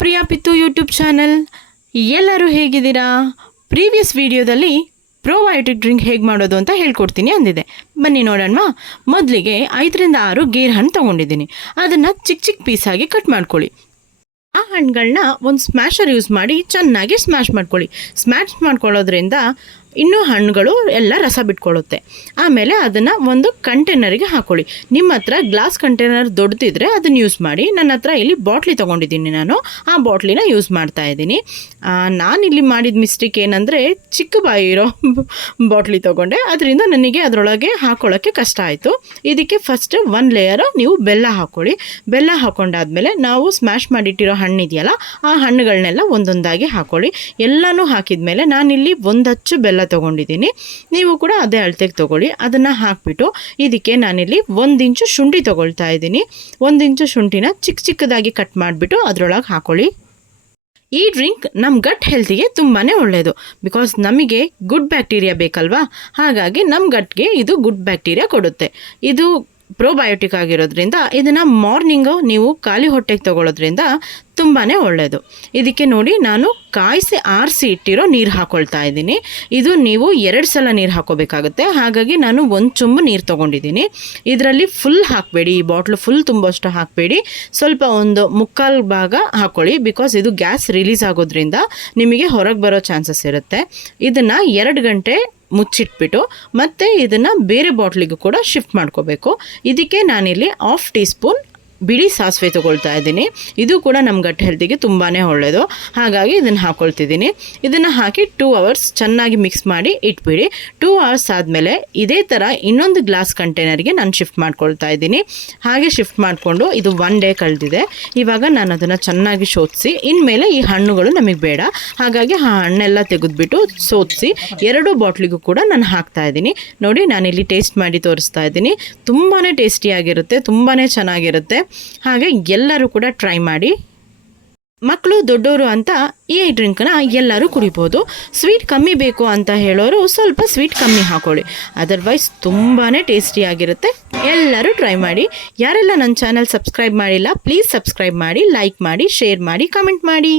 Priya ಪಿತ್ತು YouTube channel. ಎಲ್ಲರೂ ಹೇಗಿದ್ದೀರಾ? Previous ವಿಡಿಯೋದಲ್ಲಿ ಪ್ರೋಬಯೋಟಿಕ್ ಡ್ರಿಂಕ್ ಹೇಗೆ ಮಾಡೋದು ಅಂತ ಹೇಳ್ಕೊಡ್ತೀನಿ ಅಂದಿದೆ. ಬನ್ನಿ ನೋಡೋಣ. ಮೊದಲಿಗೆ 5ರಿಂದ 6 ಗೇರ್ ಹಣ್ಣು ತೊಗೊಂಡಿದ್ದೀನಿ. ಅದನ್ನು ಚಿಕ್ಕ ಚಿಕ್ಕ ಪೀಸಾಗಿ ಕಟ್ ಮಾಡ್ಕೊಳ್ಳಿ. ಆ ಹಣ್ಣುಗಳನ್ನ ಒಂದು ಸ್ಮ್ಯಾಶರ್ ಯೂಸ್ ಮಾಡಿ ಚೆನ್ನಾಗಿ ಸ್ಮ್ಯಾಶ್ ಮಾಡ್ಕೊಳ್ಳಿ. ಸ್ಮ್ಯಾಶ್ ಮಾಡ್ಕೊಳ್ಳೋದ್ರಿಂದ ಇನ್ನೂ ಹಣ್ಣುಗಳು ಎಲ್ಲ ರಸ ಬಿಟ್ಕೊಳ್ಳುತ್ತೆ. ಆಮೇಲೆ ಅದನ್ನು ಒಂದು ಕಂಟೈನರಿಗೆ ಹಾಕ್ಕೊಳ್ಳಿ. ನಿಮ್ಮ ಹತ್ರ ಗ್ಲಾಸ್ ಕಂಟೈನರ್ ದೊಡ್ಡದಿದ್ರೆ ಅದನ್ನು ಯೂಸ್ ಮಾಡಿ. ನನ್ನ ಹತ್ರ ಇಲ್ಲಿ ಬಾಟ್ಲಿ ತೊಗೊಂಡಿದ್ದೀನಿ. ನಾನು ಆ ಬಾಟ್ಲಿನ ಯೂಸ್ ಮಾಡ್ತಾ ಇದ್ದೀನಿ. ನಾನಿಲ್ಲಿ ಮಾಡಿದ ಮಿಸ್ಟೇಕ್ ಏನಂದರೆ ಚಿಕ್ಕ ಬಾಯಿ ಇರೋ ಬಾಟ್ಲಿ ತೊಗೊಂಡೆ. ಅದರಿಂದ ನನಗೆ ಅದರೊಳಗೆ ಹಾಕ್ಕೊಳ್ಳೋಕ್ಕೆ ಕಷ್ಟ ಆಯಿತು. ಇದಕ್ಕೆ ಫಸ್ಟ್ 1 ಲೇಯರು ನೀವು ಬೆಲ್ಲ ಹಾಕ್ಕೊಳ್ಳಿ. ಬೆಲ್ಲ ಹಾಕ್ಕೊಂಡಾದ್ಮೇಲೆ ನಾವು ಸ್ಮ್ಯಾಶ್ ಮಾಡಿಟ್ಟಿರೋ ಹಣ್ಣಿದೆಯಲ್ಲ, ಆ ಹಣ್ಣುಗಳನ್ನೆಲ್ಲ ಒಂದೊಂದಾಗಿ ಹಾಕ್ಕೊಳ್ಳಿ. ಎಲ್ಲನೂ ಹಾಕಿದ ಮೇಲೆ ನಾನಿಲ್ಲಿ 1 ಅಚ್ಚು ಬೆಲ್ಲ ತೊಗೊಂಡಿದ್ದೀನಿ. ನೀವು ಕೂಡ ಅದೇ ಅಳತೆಗೆ ತೊಗೊಳ್ಳಿ. ಅದನ್ನು ಹಾಕಿಬಿಟ್ಟು ಇದಕ್ಕೆ ನಾನಿಲ್ಲಿ 1 ಇಂಚು ಶುಂಠಿ ತೊಗೊಳ್ತಾ ಇದ್ದೀನಿ. 1 ಇಂಚು ಶುಂಠಿನ ಚಿಕ್ಕ ಚಿಕ್ಕದಾಗಿ ಕಟ್ ಮಾಡಿಬಿಟ್ಟು ಅದರೊಳಗೆ ಹಾಕ್ಕೊಳ್ಳಿ. ಈ ಡ್ರಿಂಕ್ ನಮ್ಮ ಗಟ್ ಹೆಲ್ತಿಗೆ ತುಂಬಾ ಒಳ್ಳೆಯದು. ಬಿಕಾಸ್ ನಮಗೆ ಗುಡ್ ಬ್ಯಾಕ್ಟೀರಿಯಾ ಬೇಕಲ್ವಾ, ಹಾಗಾಗಿ ನಮ್ಮ ಗಟ್ಗೆ ಇದು ಗುಡ್ ಬ್ಯಾಕ್ಟೀರಿಯಾ ಕೊಡುತ್ತೆ. ಇದು ಪ್ರೋಬಯೋಟಿಕ್ ಆಗಿರೋದ್ರಿಂದ ಇದನ್ನು ಮಾರ್ನಿಂಗು ನೀವು ಖಾಲಿ ಹೊಟ್ಟೆಗೆ ತೊಗೊಳ್ಳೋದ್ರಿಂದ ತುಂಬಾ ಒಳ್ಳೆಯದು. ಇದಕ್ಕೆ ನೋಡಿ ನಾನು ಕಾಯಿಸಿ ಆರಿಸಿ ಇಟ್ಟಿರೋ ನೀರು ಹಾಕ್ಕೊಳ್ತಾ ಇದ್ದೀನಿ. ಇದು ನೀವು 2 ಸಲ ನೀರು ಹಾಕ್ಕೋಬೇಕಾಗುತ್ತೆ. ಹಾಗಾಗಿ ನಾನು 1 ಚೊಂಬು ನೀರು ತೊಗೊಂಡಿದ್ದೀನಿ. ಇದರಲ್ಲಿ ಫುಲ್ ಹಾಕಬೇಡಿ, ಈ ಬಾಟ್ಲು ಫುಲ್ ತುಂಬೋಷ್ಟು ಹಾಕಬೇಡಿ. ಸ್ವಲ್ಪ ಒಂದು 3/4 ಭಾಗ ಹಾಕ್ಕೊಳ್ಳಿ. ಬಿಕಾಸ್ ಇದು ಗ್ಯಾಸ್ ರಿಲೀಸ್ ಆಗೋದ್ರಿಂದ ನಿಮಗೆ ಹೊರಗೆ ಬರೋ ಚಾನ್ಸಸ್ ಇರುತ್ತೆ. ಇದನ್ನು 2 ಗಂಟೆ ಮುಚ್ಚಿಟ್ಬಿಟ್ಟು ಮತ್ತೆ ಇದನ್ನು ಬೇರೆ ಬಾಟ್ಲಿಗೂ ಕೂಡ ಶಿಫ್ಟ್ ಮಾಡ್ಕೋಬೇಕು. ಇದಕ್ಕೆ ನಾನಿಲ್ಲಿ 1/2 ಟೀ ಸ್ಪೂನ್ ಬಿಳಿ ಸಾಸಿವೆ ತೊಗೊಳ್ತಾ ಇದ್ದೀನಿ. ಇದು ಕೂಡ ನಮ್ಮ ಗಟ್ ಹೆಲ್ತಿಗೆ ತುಂಬಾ ಒಳ್ಳೆಯದು. ಹಾಗಾಗಿ ಇದನ್ನು ಹಾಕ್ಕೊಳ್ತಿದ್ದೀನಿ. ಇದನ್ನು ಹಾಕಿ 2 ಅವರ್ಸ್ ಚೆನ್ನಾಗಿ ಮಿಕ್ಸ್ ಮಾಡಿ ಇಟ್ಬಿಡಿ. 2 ಅವರ್ಸ್ ಆದಮೇಲೆ ಇದೇ ಥರ ಇನ್ನೊಂದು ಗ್ಲಾಸ್ ಕಂಟೈನರ್ಗೆ ನಾನು ಶಿಫ್ಟ್ ಮಾಡ್ಕೊಳ್ತಾ ಇದ್ದೀನಿ. ಹಾಗೆ ಶಿಫ್ಟ್ ಮಾಡಿಕೊಂಡು ಇದು 1 ಡೇ ಕಳೆದಿದೆ. ಇವಾಗ ನಾನು ಅದನ್ನು ಚೆನ್ನಾಗಿ ಶೋಧಿಸಿ, ಇನ್ಮೇಲೆ ಈ ಹಣ್ಣುಗಳು ನಮಗೆ ಬೇಡ. ಹಾಗಾಗಿ ಆ ಹಣ್ಣೆಲ್ಲ ತೆಗೆದುಬಿಟ್ಟು ಸೋದಿಸಿ 2 ಬಾಟ್ಲಿಗೂ ಕೂಡ ನಾನು ಹಾಕ್ತಾ ಇದ್ದೀನಿ. ನೋಡಿ, ನಾನಿಲ್ಲಿ ಟೇಸ್ಟ್ ಮಾಡಿ ತೋರಿಸ್ತಾ ಇದ್ದೀನಿ. ತುಂಬಾ ಟೇಸ್ಟಿಯಾಗಿರುತ್ತೆ, ತುಂಬಾ ಚೆನ್ನಾಗಿರುತ್ತೆ. ಹಾಗೆ ಎಲ್ಲರೂ ಕೂಡ ಟ್ರೈ ಮಾಡಿ. ಮಕ್ಕಳು ದೊಡ್ಡವರು ಅಂತ ಈ ಡ್ರಿಂಕ್ನ ಎಲ್ಲರೂ ಕುಡಿಬೋದು. ಸ್ವೀಟ್ ಕಮ್ಮಿ ಬೇಕು ಅಂತ ಹೇಳೋರು ಸ್ವಲ್ಪ ಸ್ವೀಟ್ ಕಮ್ಮಿ ಹಾಕೊಳ್ಳಿ. ಅದರ್ವೈಸ್ ತುಂಬಾ ಟೇಸ್ಟಿಯಾಗಿರುತ್ತೆ. ಎಲ್ಲರೂ ಟ್ರೈ ಮಾಡಿ. ಯಾರೆಲ್ಲ ನನ್ನ ಚಾನಲ್ ಸಬ್ಸ್ಕ್ರೈಬ್ ಮಾಡಿಲ್ಲ, ಪ್ಲೀಸ್ ಸಬ್ಸ್ಕ್ರೈಬ್ ಮಾಡಿ, ಲೈಕ್ ಮಾಡಿ, ಶೇರ್ ಮಾಡಿ, ಕಮೆಂಟ್ ಮಾಡಿ.